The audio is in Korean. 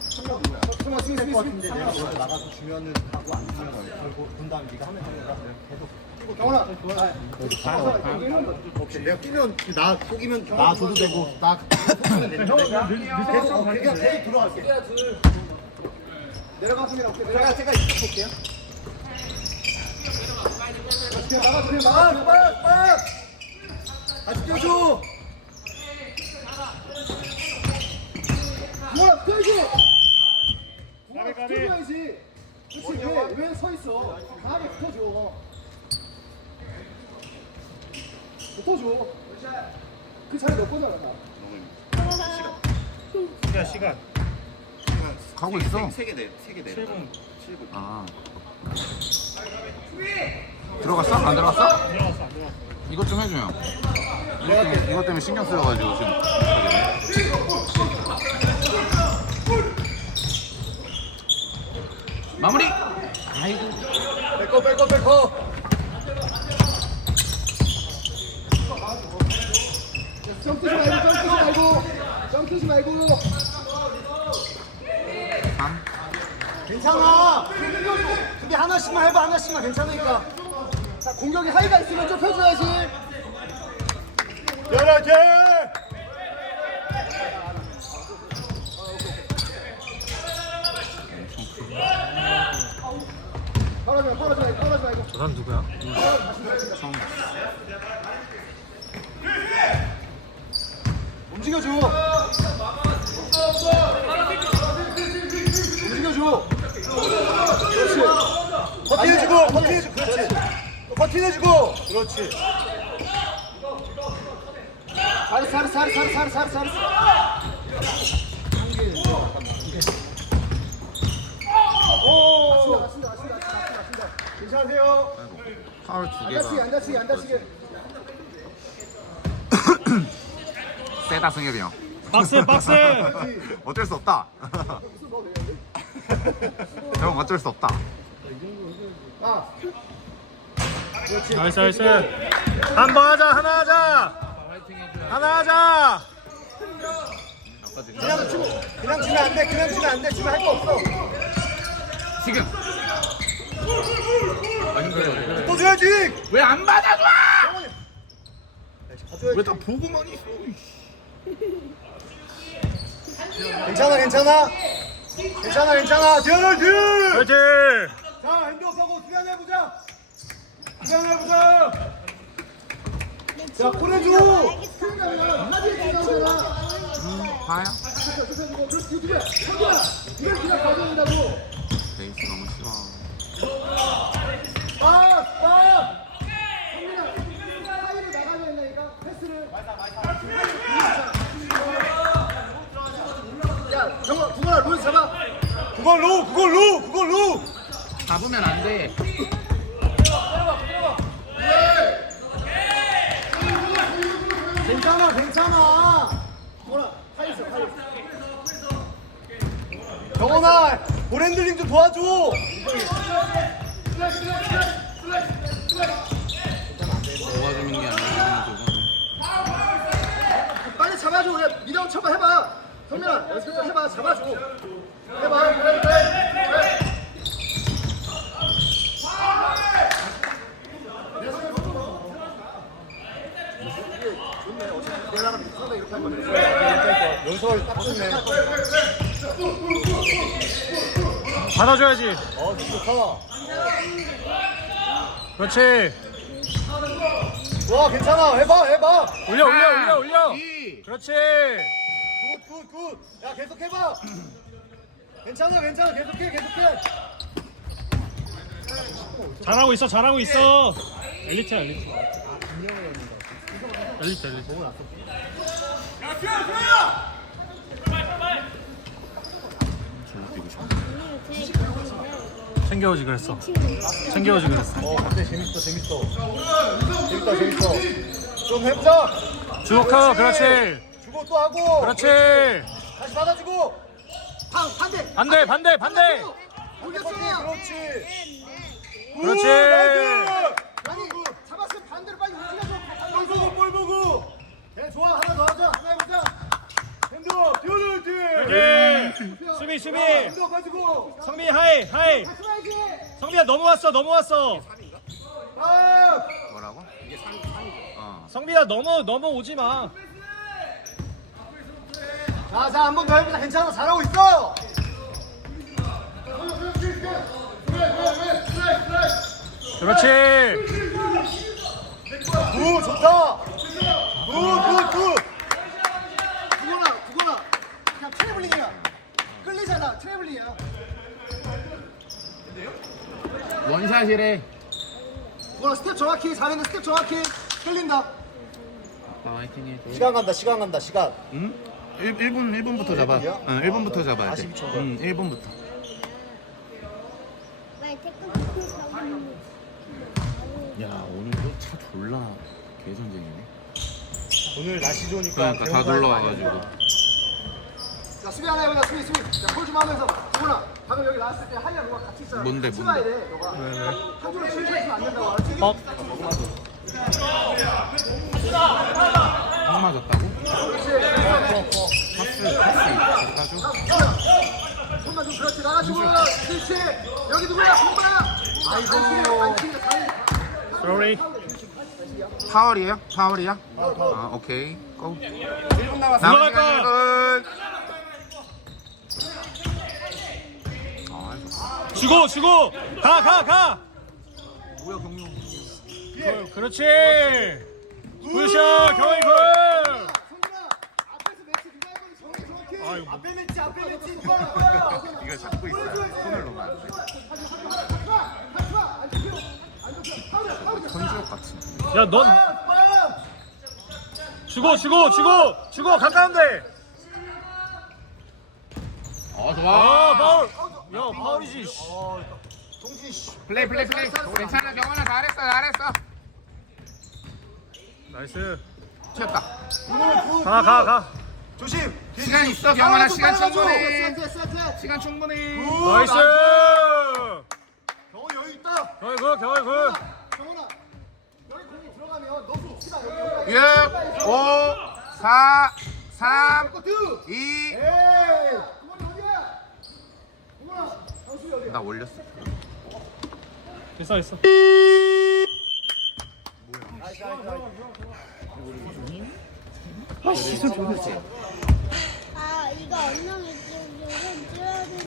수비가 수비가 수비 될것 같은데 내가 나가서 주면은 하고 안 주면 결국 본 다음에 네가 하면 되니까 계속 경원아 오케이 내가 끼면 나 속이면 나 줘도 되고 나 되는데 계속 어, 그냥 계속 들어갈게 내려가서 오케이 제가 이쪽 볼게요 그냥 나가 그냥 나가 빨리 빨리 다시 뛰어줘 뭐야 뛰어줘 뭐야 뛰어줘야지 그렇지 왜왜서 있어 강하게 붙어줘 붙어줘 그 자리 몇 번이야 나 시간 시간 가고 있어. 세개 내, 세개 내. 7분 아. 들어갔어? 안 들어갔어? 들어갔어 안 들어갔어 이것 좀 해줘요. 이것 때문에, 이것 때문에 신경 쓰여가지고 지금. 못하겠네. 마무리. 아이고. 빼고 빼고 빼고 점 뜨지 말고 점 뜨지 말고 점 뜨지 말고 3. 괜찮아 수비 하나씩만 해봐 하나씩만 괜찮으니까 자 공격이 하이가 있으면 좀 펴줘야지 열하지 팔아줘 팔아줘 말고 팔아줘 말고 저 사람 누구야? 움직여줘. 움직여줘. 그렇지. 버티해주고 버티해주고 그렇지. 버티해주고. 그렇지. 잘했어 잘했어 잘했어 잘했어 잘했어 잘했어 오 맞춘다 맞춘다 맞춘다 괜찮으세요? 파울 두안 개가. 다치게 안 다치게 안 다치게. 세다 승엽이 형. 박스 박스 어쩔 수 없다. 형 어쩔 수 없다. 아. 나이스 나이스. 한 번 하자 하나 하자. 하나 하자. 그냥 치면 그냥 치면 안 돼 그냥 치면 안 돼. 치면 할 거 없어. 지금. 또 줘야지 왜 안 받아줘? 왜 다 보고만 있어? 괜찮아 괜찮아 괜찮아 괜찮아 디어널드 그렇지 자 핸드업하고 수비하해보자 수비하해보자 자 보내줘 한마디 중요하잖아 봐요. 그렇지 이거 그냥 가져야 된다고 베이스 너무 쉬워. 아! 아! 성민아 사이로 나가려 했나니까 패스를 야 정아 구건아 롤 잡아 그걸로 그걸로 그걸로 잡으면 안 돼. 괜찮아 괜찮아. 뭐라 타있어 타있어 정원아 볼핸들링 좀 도와줘. 도와주는 게 아니라. 빨리 잡아줘. 그냥 미다운 쳐봐 해봐. 성민아 연습 좀 해봐. 잡아줘 해봐 그래 그래 그래 좋네 어차피 내려가면 상대 이렇게 할 거네 연설 딱 좋네 받아줘야지. 어 좋다. 그렇지. 와 괜찮아. 해봐 해봐. 올려 올려 올려 올려. 이. 그렇지. 굿 굿 굿 야 계속 해봐. 괜찮아 괜찮아. 계속해 계속해. 잘하고 있어 잘하고 있어. 엘리트야 엘리트. 엘리트 엘리트 챙겨오지 그랬어. 챙겨오지 그랬어. 어 근데 재밌어 재밌어. 재밌다 재밌어. 좀 해보자. 주호커 그렇지. 주고 또 하고. 그렇지. 다시 받아주고. 방 반대. 반대 반대 반대. 그렇지. 그렇지. 오, 나이스. 아니 잡았으면 반대로 빨리 움직여줘 볼 보고 볼 보고 네 좋아 하나 더 하자 하나 해보자 핸드업 뛰어들지 그렇지 수비 수비 너 가지고. 성빈 하이 하이 가야지. 성빈아 넘어왔어 넘어왔어 아. 뭐라고? 이게 3, 3이죠. 어. 성빈아 넘어 넘어 오지 마 자, 자, 한 번 더 해보자. 괜찮아. 잘하고 있어. 그렇지 굿, 좋다. 굿, 굿, 굿. 두거나, 두거나. 그냥 트래블링이야. 끌리잖아. 트래블링이야. 원샷이래. 두거나 스텝 정확히 잘했는데 스텝 정확히 끌린다. 아빠 화이팅 해줘. 시간 간다. 시간 간다. 시간. 응? 1, 1분, 1분부터 잡아. 일분이요? 응, 1분부터 잡아야 돼. 42초. 응, 1분부터. 말 태권도 사고 야, 오늘도 차 졸라 개전쟁이네. 오늘 날씨 좋으니까. 그러니까 다 놀러 와가지고. 자, 수비 하나 해보자. 수비, 수비. 자, 콜좀 하면서. 두거나. 방금 여기 나왔을 때 한이랑 너가 같이 있잖아. 뭔데, 뭔데? 돼. 너가. 한쪽으로 침투해주면 안 된다고 알았지? 어형 맞았다고? 그렇지. 파스, 파스 갖다 줘. 손만 좀 그렇지. 나가지고. 그렇지. 여기 누구야? 공부야. 아이고. 반칙. sorry 파월이에요? 파월이야? 아, 오케이. 고. 1분 남았어. 누가 남은 할까? 시간 1분. 아, 이거 주고 주고 가 가 가 뭐야, 경룡. 그렇지 굿샷 경희 굿 성준아, 앞에서 매치 누가 해보니 정확히 정확히. 아이고. 앞에 매치, 앞에 매치. 누가 이거 잡고 있어요. 손을 놓으면 안 돼. 선지옥 같은. 야 넌 주고 주고 주고 주고 가까운데 어, 아 좋아. 파울 야 파울이지 씨. 동진 씨. 플레이, 플레이, 플레이. 괜찮아, 경원아. 잘했어, 잘했어. 나이스 튀었다. 가 가 가 조심. 시간 있어, 경원아. 시간 충분해. 세트, 세트. 시간 충분해. 나이스 경호 여유 있다. 경희 굿 경희 굿 경호나. 여기 공이 들어가면 너도 치다 여기. 6, 5, 4, 3, 코트. 2. 에이. 그건 어디야? 경호나. 경수 어디야? 나 올렸어. 됐어 됐어 나이스, 나이스, 나이